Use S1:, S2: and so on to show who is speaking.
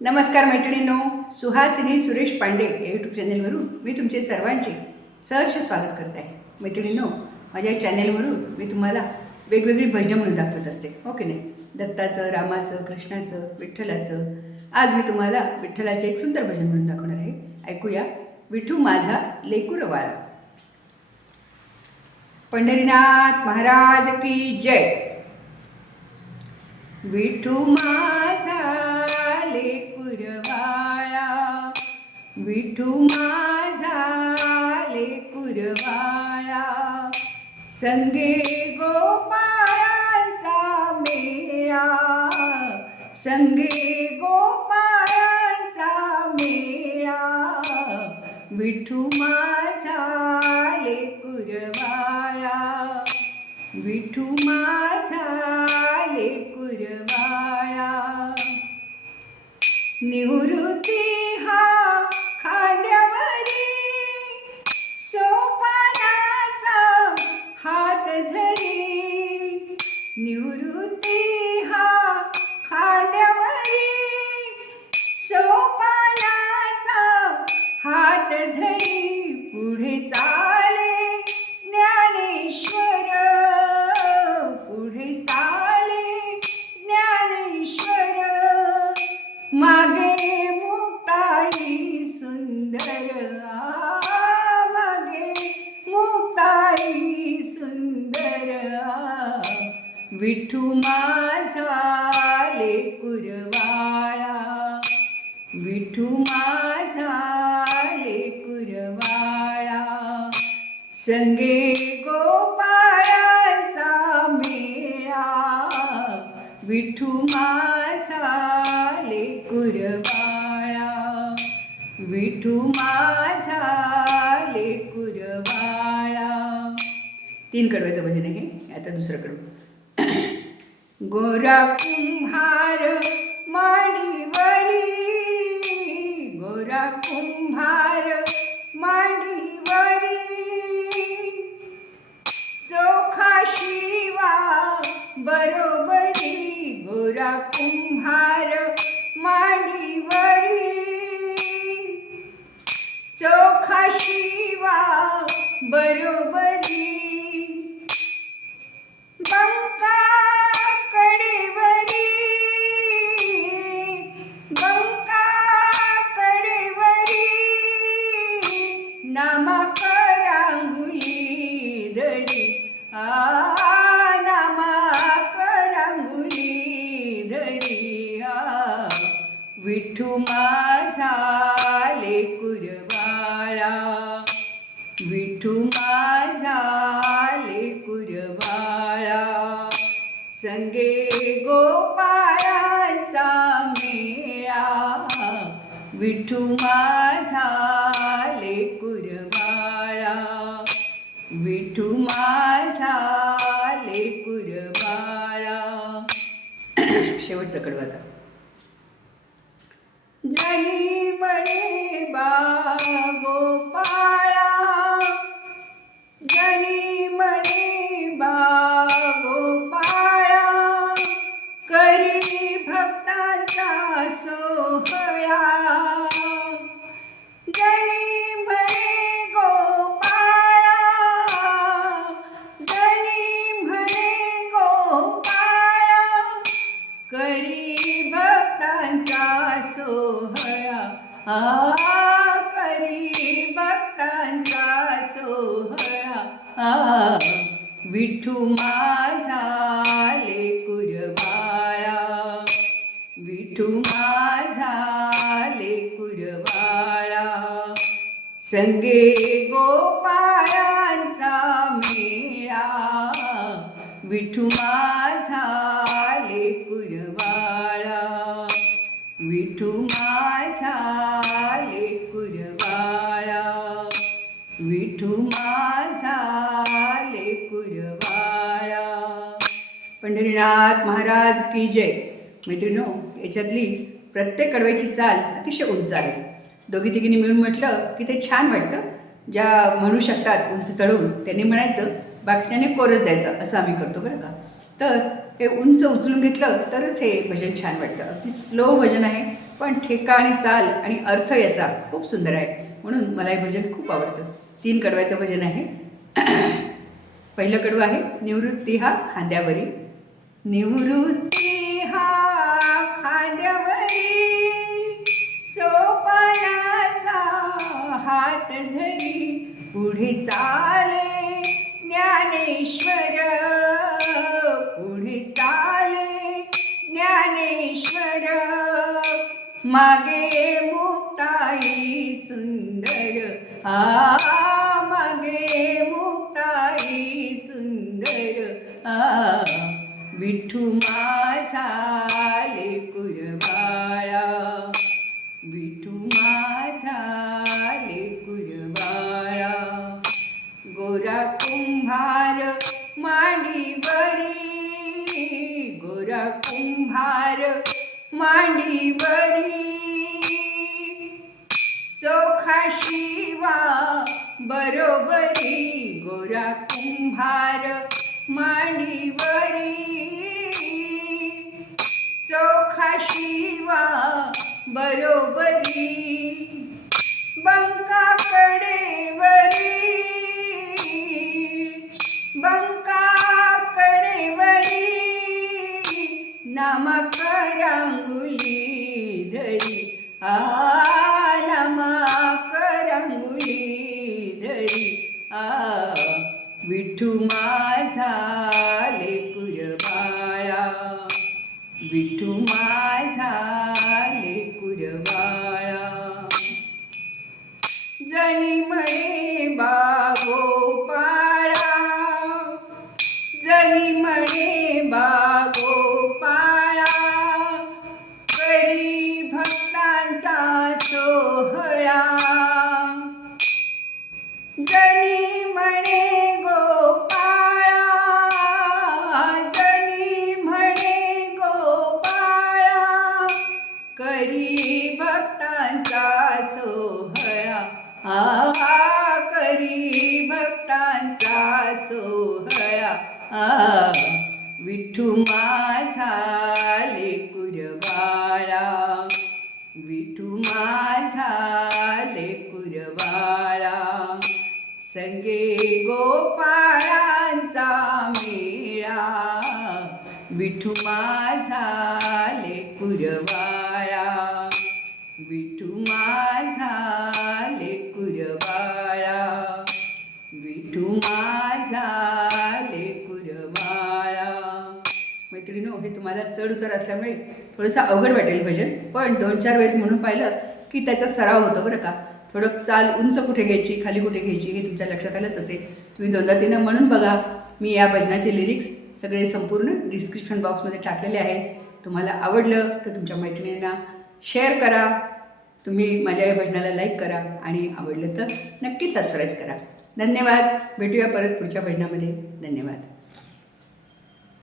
S1: नमस्कार मैत्रिणींनो सुहासिनी सुरेश पांडे या यूट्यूब चॅनेलवरून मी तुमचे सर्वांचे सहर्ष स्वागत करत आहे. मैत्रिणींनो माझ्या चॅनेलवरून मी तुम्हाला वेगवेगळी भजनं म्हणून दाखवत असते हो ओके नाही? दत्ताचं रामाचं कृष्णाचं विठ्ठलाचं. आज मी तुम्हाला विठ्ठलाचे एक सुंदर भजन म्हणून दाखवणार आहे. ऐकूया विठू माझा लेकुरवाळा पंढरीनाथ महाराज की जय! विठू माझा लेकुरवाळा विठू माझा लेकुरवाळा संगे गोपाळांचा मेळा. संगे गोपाळांचा मेळा. विठू माझा लेकुरवाळा विठू माझा निवृत्ती हा खांद्यावरी सोपानाचा हात धरी. निवृत्ती हा खांद्यावरी सोपानाचा हात धरी. सुंदर मागे मुक्ताई सुंदर विठू माझा लेकुरवाळा विठू माझा लेकुरवाळा संगे गोपाळाचा मेळा. विठू माझा लेकुरवाळा विठू माझा लेकुरवाळा तीन कडव्याचं भजन आहे म्हणजे आता दुसरं कडव. गोरा कुंभार मांडीवरी. गोरा कुंभार मांडीवरी. चोखा शिवा बरोबरी. गोरा कुंभार देवा बरोबरी. बंका कडेवरी. बंका कडेवरी. नामा करांगुली धरी. आ नामा करांगुली धरी. आ विठू संगे गोपाळांचा मेळा. विठू माझा लेकुरवाळा विठू माझा लेकुरवाळा शेवटचं कडवं आता. जनी बडे बा गोपा करी भक्तांचा सोहळा. आ करी भक्तांचा सोहळा. आ विठू माझा लेकुरवाळा विठू माझा लेकुरवाळा संगे गोपाळांचा पंढरीनाथ महाराज की जय. मैत्रिणो याच्यातली प्रत्येक कडव्याची चाल अतिशय उंच आहे. दोघी तिघींनी मिळून म्हटलं की ते छान वाटतं. ज्या म्हणू शकतात उंच चढवून त्यांनी म्हणायचं बाकीच्याने कोरस द्यायचं असं आम्ही करतो बरं का. तर हे उंच उचलून घेतलं तरच हे भजन छान वाटतं. अगदी स्लो भजन आहे पण ठेका आणि चाल आणि अर्थ याचा खूप सुंदर आहे. म्हणून मला हे भजन खूप आवडतं. तीन कडव्याचं भजन आहे. पहिलं कडवं आहे निवृत्ती हा खांद्यावरील निवृत्ती हा खांद्यावरी सोपानाचा हात धरी पुढे चाले ज्ञानेश्वर पुढे चाले ज्ञानेश्वर. मागे मुक्ताई सुंदर हा मांडीवरी. चोखा शिवा बरोबरी गोरा कुंभार मांडीवरी. चोखा शिवा बरोबरी बंका कडेवरी नामकरण धरी आ धरी. आ विठू माझा लेकुर बाळा. विठू माझा लेकुर बाळा. जनी बाबो पाळा. जनी मळे बा सोहळा विठू माझा लेकुर बाळा विठू माझा लेकुर बाळा गोपाळांचा मेळा. विठू माझा लेकुर बाळा मैत्रिणीनो हे तुम्हाला चढ उतर असल्यामुळे थोडंसं अवघड वाटेल भजन. पण दोन चार वेळेस म्हणून पाहिलं की त्याचा सराव होतो बरं का. थोडं चाल उंच कुठे घ्यायची खाली कुठे घ्यायची हे तुमच्या लक्षात आलंच असेल. तुम्ही दोनदा तीनदा म्हणून बघा. मी या भजनाचे लिरिक्स सगळे संपूर्ण डिस्क्रिप्शन बॉक्समध्ये टाकलेले आहेत. तुम्हाला आवडलं तर तुमच्या मैत्रिणींना शेअर करा. तुम्ही माझ्या या भजनाला लाईक करा आणि आवडलं तर नक्की सबस्क्राईब करा. धन्यवाद. भेटूया परत पुढच्या भजनामध्ये. धन्यवाद.